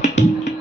you.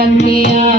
रखिया